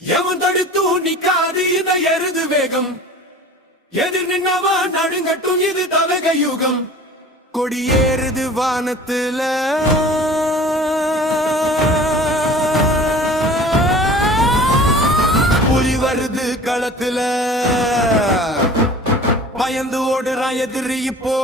எவன் தடுத்து நிக்காது இத எருது வேகம் எதிர் நின்னவா நடுங்கட்டும் இது தவக யுகம் கொடியேறுது வானத்துல புலி வருது களத்துல பயந்து ஓடுறான் எதிரி இப்போ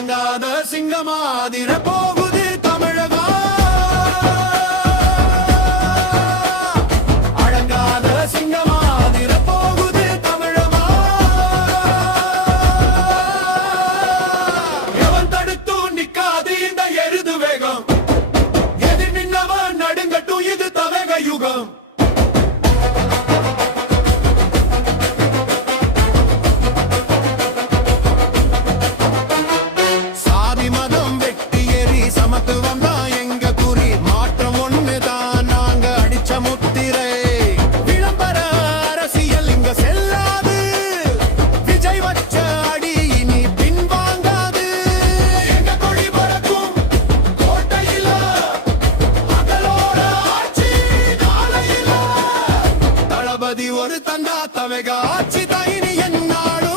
அடங்காத சிங்கமாதிர போகுது தமிழகா அடங்காத சிங்கமாதிர போகுது தமிழகா எவன் தடுத்து நிக்காது இந்த எருது வேகம் எதிர் நின்னவன் நடுங்கட்டும் இது தவக யுகம் ஒரு தந்தா தவக ஆட்சி தாயினி என்னாலும்